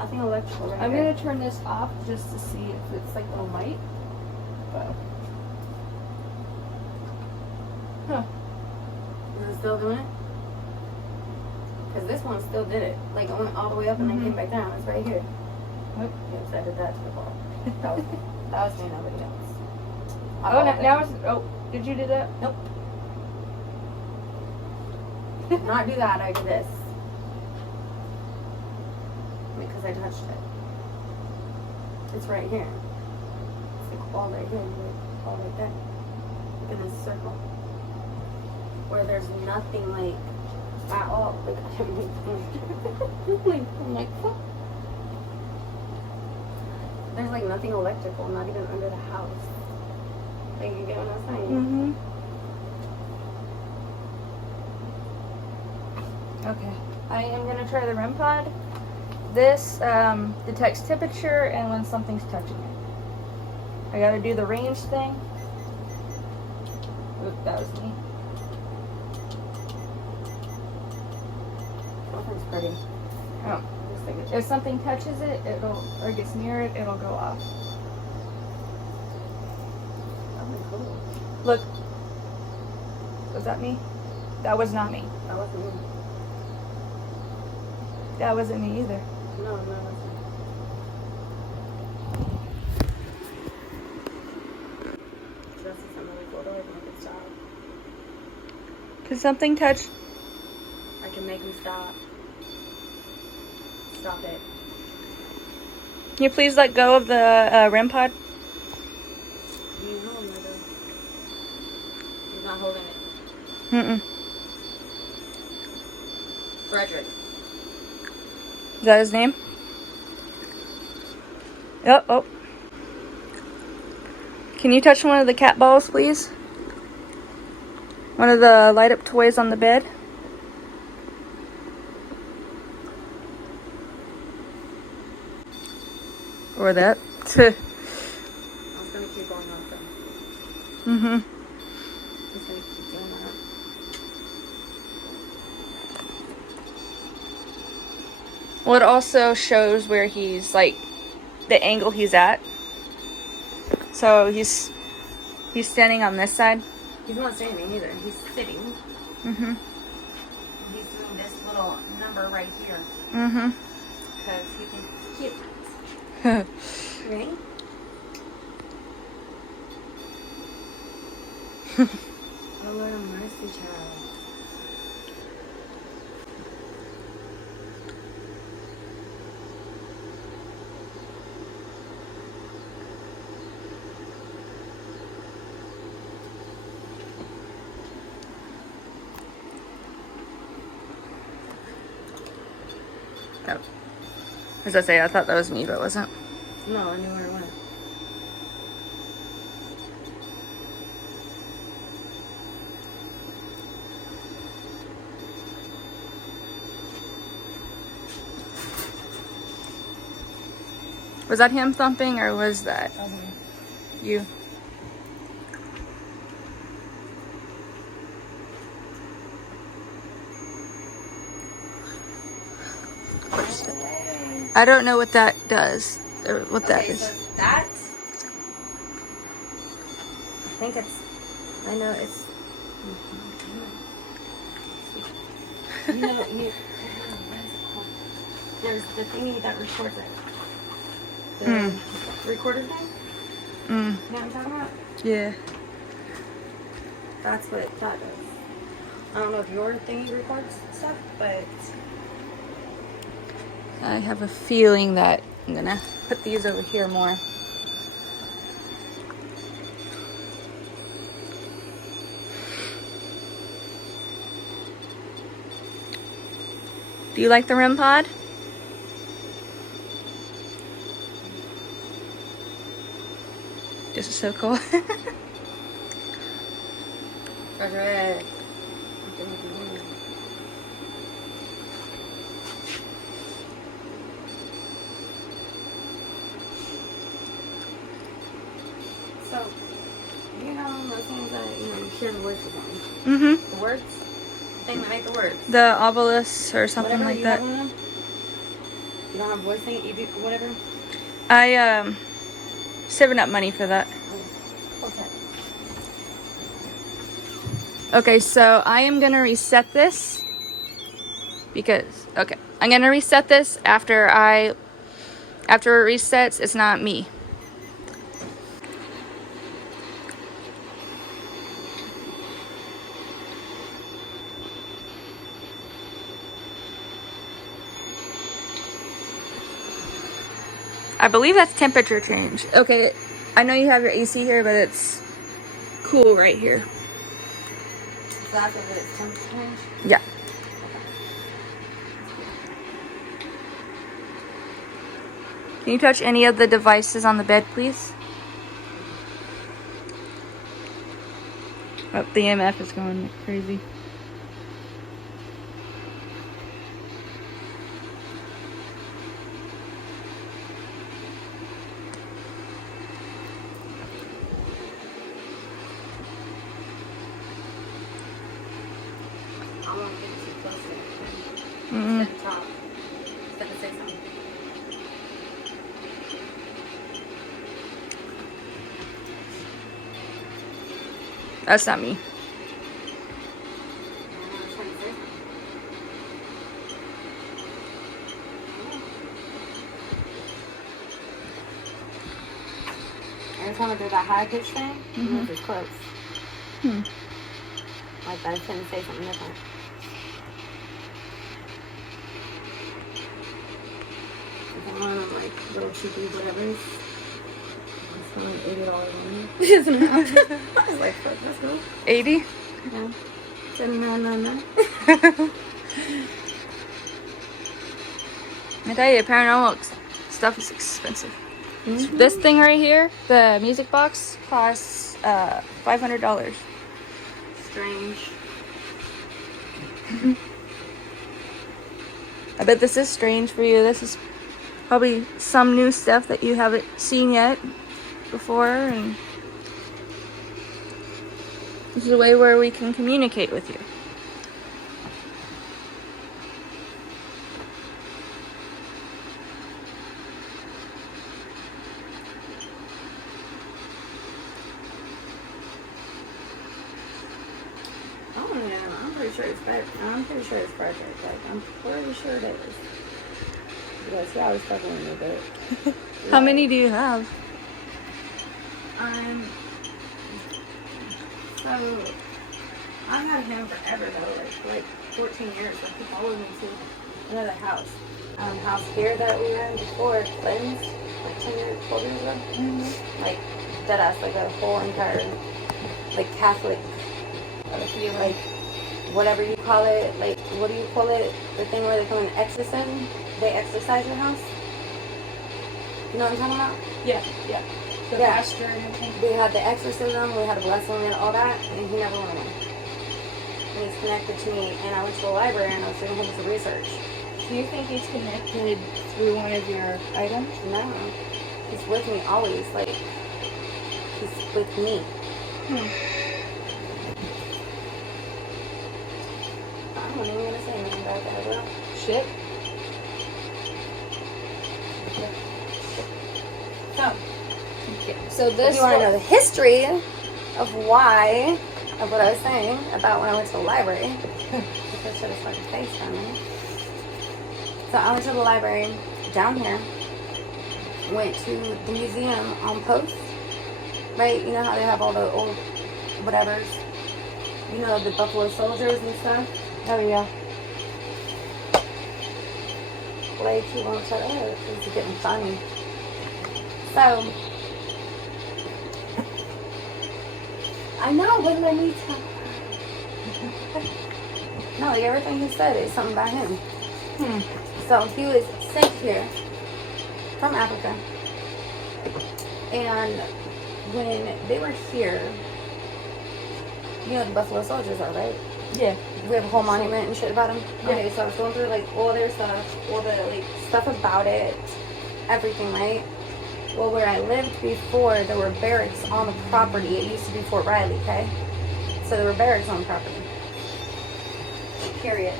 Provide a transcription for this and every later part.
nothing electrical right I'm here. gonna turn this off just to see if it's like the light. But huh. Is it still doing it? Because this one still did it. Like, it went all the way up and then came back down. It's right here. Nope. Yes, I did that to the ball. That was me. That was me, nobody else. Oh, now it's. Oh, did you do that? Nope. Did not do that. I did this. Because I touched it. It's right here. It's like all right here. Like all right there. Like in this circle. Where there's nothing like at all. Like, I'm like, what? There's like nothing electrical, not even under the house. Like, you get what I'm saying? Okay. I am gonna try the REM pod. This detects temperature and when something's touching it. I gotta do the range thing. Oop, that was me. Nothing's pretty. Oh, if something touches it, it'll, or gets near it, it'll go off. Something cool. Look. Was that me? That was not me. That wasn't me. That wasn't me either. No, that wasn't. This is something really cool to make it stop. Could something touch? I can make him stop. Stop it. Can you please let go of the REM pod? You know him, Mother. He's not holding it. Mm-mm. Frederick. Is that his name? Oh, oh. Can you touch one of the cat balls, please? One of the light up toys on the bed? Or that. I was gonna keep going on though. Mm-hmm. He's gonna keep doing that. Well, it also shows where he's, like, the angle he's at. So he's standing on this side. He's not standing either. He's sitting. Mm-hmm. He's doing this little number right here. Mm-hmm. Because he thinks it's cute. Ready? Oh, what a mercy child. Oh. As I say, I thought that was me, but it wasn't. No, I knew where it went. Was that him thumping, or was that you? I don't know what that does, or what that is. So that, I think it's, I know it's, you know, what is it called? There's the thingy that records it. The recorder thing? You know what I'm talking about? Yeah. That's what that does. I don't know if your thingy records stuff, but I have a feeling that I'm gonna put these over here more. Do you like the REM pod? This is so cool. Frederick. So, you know those things that, you know, you hear the voices on? Mm-hmm. The words? The thing that make the words. The obelisk or something Whatever, like you that. have one of them? You don't have voicing, you do whatever? I saving up money for that. Okay. Okay, so I am gonna reset this because I'm gonna reset this after it resets. It's not me. I believe that's temperature change. Okay, I know you have your AC here, but it's cool right here. So that's what it is, temperature change? Yeah. Can you touch any of the devices on the bed, please? Oh, the EMF is going crazy. I won't get too close to it. Mm-mm. It's at the top. It's at the 6 something. That's not me. Every time I do that high pitch thing, it is close. Like that, it's going to say something different. If I want like little cheapy whatever. It's only $80 on it. Isn't it? I was like, fuck, let's go. 80? Yeah. $79.99. I tell you, paranormal stuff is expensive. Mm-hmm. This thing right here, the music box, costs $500. Strange. I bet this is strange for you. This is probably some new stuff that you haven't seen yet before, and this is a way where we can communicate with you. Oh yeah, I'm pretty sure it's back. I'm pretty sure it's project. Like I'm pretty sure it is. Because yeah, I was struggling with it. How many do you have? So I've had him forever though, like 14 years. Like he followed me to another house. House here that we were in before, Clinton's, like 10 years, 12 years ago. Mm-hmm. Like dead ass, like a whole entire, like Catholic, like whatever you call it, like what do you call it? The thing where they come and exorcism, they exorcise your house. You know what I'm talking about? Yeah, yeah. The pastor and everything. We had the exorcism, we had a blessing and all that, and he never went away. And he's connected to me, and I went to the library and I was doing a bunch of research. Do you think he's connected through one of your items? No. He's with me always, like, he's with me. I'm not even gonna say anything about that, bro. Shit. So If this you want to know the history of why, of what I was saying about when I went to the library, because I should have fucking face down there. So I went to the library down here, went to the museum on Post, right? You know how they have all the old whatevers, you know, the Buffalo Soldiers and stuff? Oh yeah. Like, he won't shut up. It's getting funny. So, I know, but let me tell No, like everything he said is something about him. So, he was sent here from Africa. And when they were here, you know the Buffalo Soldiers are, right? Yeah. We have a whole monument and shit about them. Yeah. Okay, so I was going through like all their stuff, all the like stuff about it, everything, right? Well, where I lived before, there were barracks on the property. It used to be Fort Riley, okay? So there were barracks on the property. Period.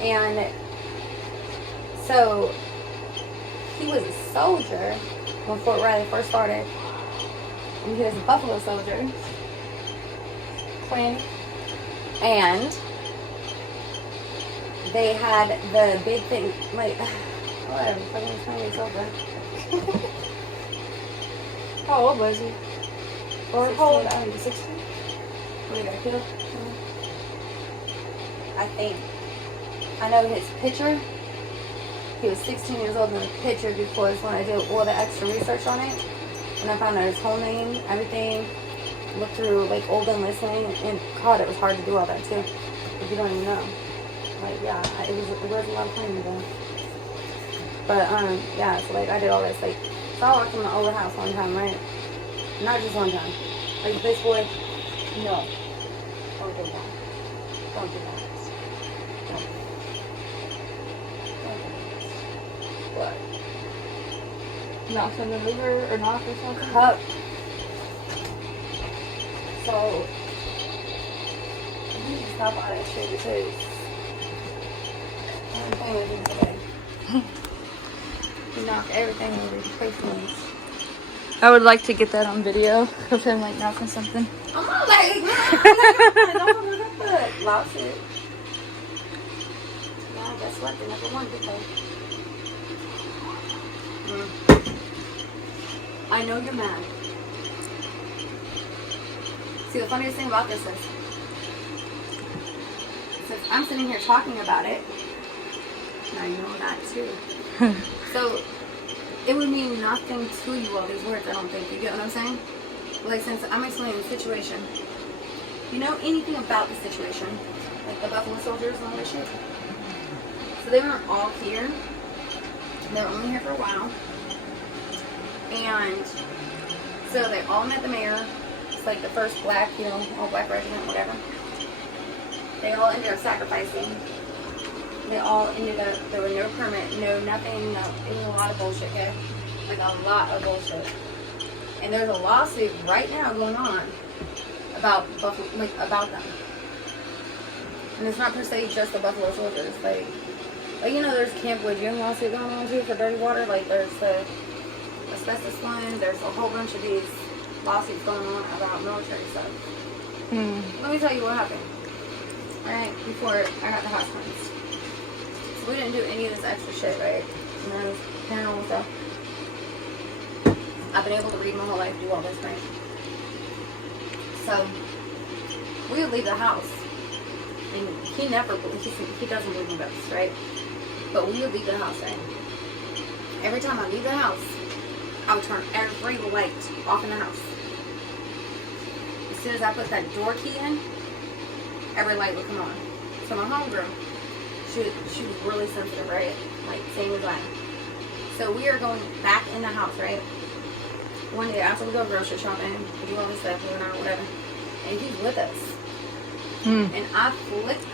And So he was a soldier when Fort Riley first started. And he was a Buffalo Soldier. Quinn. And they had the big thing, like, whatever, fucking 20 years older. How old was he? Or 16. how old? I mean, 16? When he got killed? I think. I know his picture. He was 16 years old in the picture because when I did all the extra research on it, when I found out his whole name, everything, looked through like old and listening, and God, it was hard to do all that too. If you don't even know. Like, yeah, it was a lot of time ago. But, yeah, so like I did all this, like, so I walked in my old house one time, right? Not just one time. Like, this boy, no. Don't do that. Don't do that. What? Knocked on the liver or knock or something? Cup. So, you need to stop all that shit because I'm playing with him today. He knocked everything over his face. I would like to get that on video of him like knocking something. I'm not like, don't look at that. Lost it. Yeah, guess what? They never won, did they? I know you're mad. See, the funniest thing about this is, since I'm sitting here talking about it, and I know that too. So, it would mean nothing to you, all these words, I don't think. You get what I'm saying? Like, since I'm explaining the situation, you know anything about the situation? Like the Buffalo Soldiers and all that shit? So they weren't all here. They were only here for a while. And so they all met the mayor. It's like the first black, you know, all black regiment, whatever. They all ended up sacrificing. They all ended up, there was no permit, no nothing, no, it was a lot of bullshit, okay? Like a lot of bullshit. And there's a lawsuit right now going on about Buffalo, like about them. And it's not per se just the Buffalo Soldiers, like you know, there's Camp Woodjune lawsuit going on too for dirty water, like there's the asbestos one, there's a whole bunch of these lawsuits going on about military stuff. Let me tell you what happened, right, before I got the house cleansed. So we didn't do any of this extra shit, right? You know, this paranormal stuff. I've been able to read my whole life, do all this, right? So, we would leave the house, and he never, he doesn't believe in ghosts, right? But we would leave the house, right? Every time I leave the house, I would turn every light off in the house. As soon as I put that door key in, every light would come on. So my homegirl, she was really sensitive, right? Like, same as I. So we are going back in the house, right? One day after we go grocery shopping, we do all this stuff, or whatever, and he's with us. And I flipped,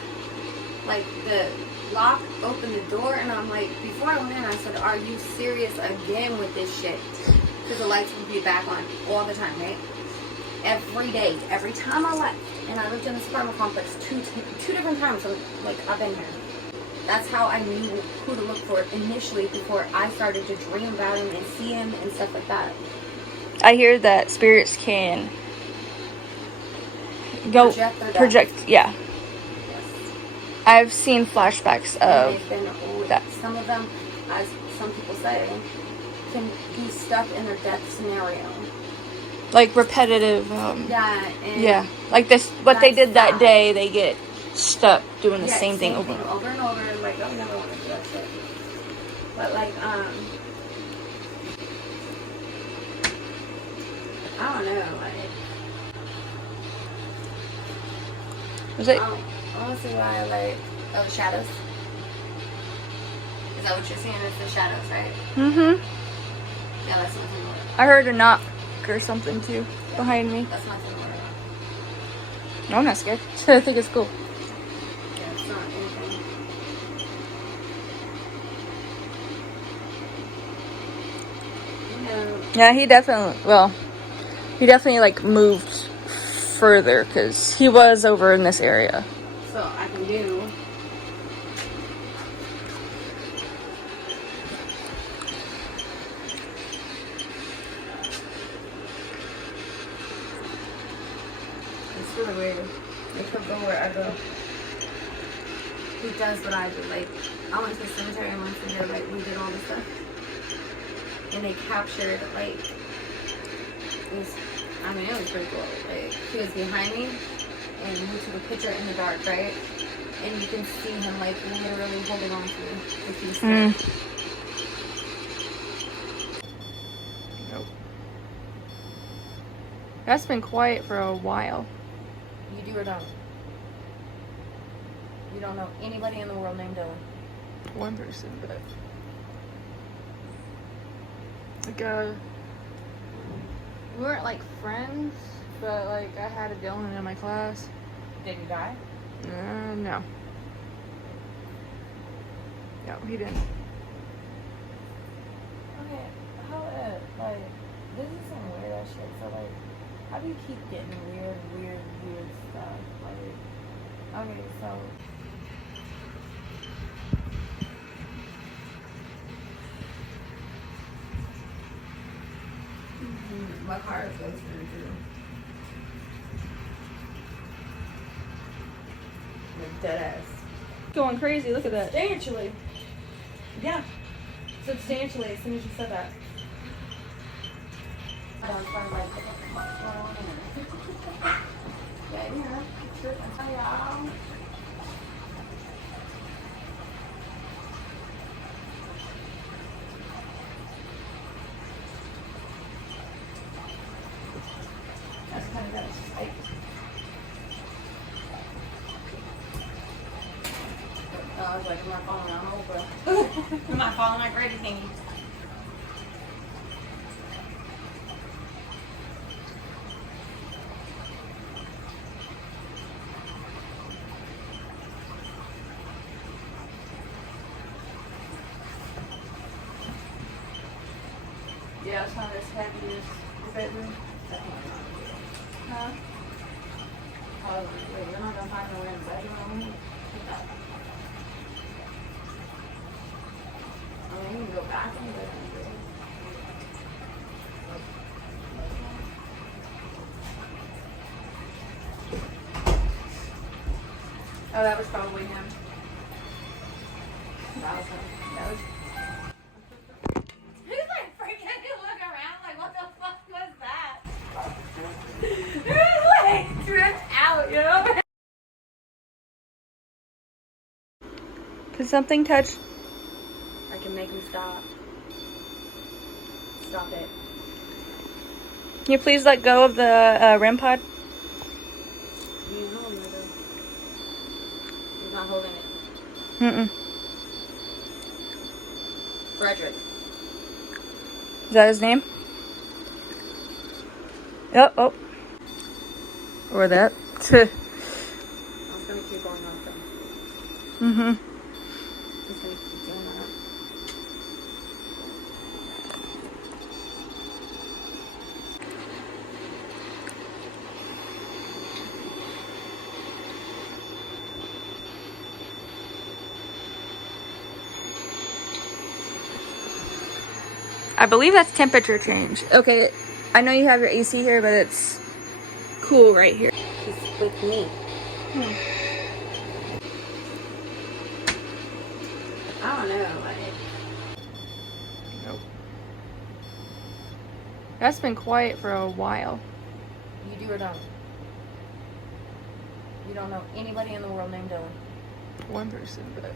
like, the lock, opened the door, and I'm like, before I went in, I said, are you serious again with this shit? Because the lights would be back on all the time, right? Every day, every time I left, and I lived in this apartment complex two different times, so, like, I've been here. That's how I knew who to look for initially before I started to dream about him and see him and stuff like that. I hear that spirits can go project. Yeah. Yes. I've seen flashbacks of that. Some of them, as some people say, can be stuck in their death scenario. Like repetitive. Yeah. And yeah. Like this, what they did that day, they get stuck doing the same thing over and over. Like, I never want to do that shit. But like, I don't know. Like, was it? I want to see why, like, oh, the shadows. Is that what you're seeing? Is the shadows, right? Yeah, that's nothing more. I heard a knock or something too behind me. That's nothing more. No, I'm not scared. I think it's cool. Yeah, it's not anything. No. Yeah, he definitely like moved further because he was over in this area. So I can do. really weird. They could go wherever. He does what I do. Like, I went to the cemetery and once a year, like, we did all this stuff. And they captured, like, it was pretty cool. Like, he was behind me, and we took a picture in the dark, right? And you can see him, like, literally holding on to me if he's scared. Nope. That's been quiet for a while. You do or don't? You don't know anybody in the world named Dylan? One person, but like we weren't like friends, but like I had a Dylan in my class. Did he die? No. No, he didn't. Okay, how like this is some weird ass shit. So like, how do you keep getting weird stuff? Like, okay, so. My car is going through. Like dead ass. Going crazy, look at that. Substantially. Yeah. Substantially, as soon as you said that. I don't try to like pick up the box. Yeah, yeah. Sure. Hi, y'all. That's kind of gross. I was like, am I falling out over? Am I falling like crazy thingy? Yeah, it's not as heavy as the bedroom. Huh? Oh, wait, you're not gonna find nowhere in the bedroom? I mean, you can go back in the bedroom. Oh, that was probably him. That was him. That was. He's like freaking look around like, what the fuck was that? He was like tripped out, you know? Could something touch? I can make him stop. Stop it. Can you please let go of the REM pod? You know him, though. He's not holding it. Mm-mm. Frederick. Is that his name? Yep. Oh. Or that. I was gonna keep going off them. Mm-hmm. He's gonna keep doing that. I believe that's temperature change. Okay, I know you have your AC here, but it's cool right here. He's with me. I don't know, like. Nope. That's been quiet for a while. You do or don't? You don't know anybody in the world named Dylan? One person, but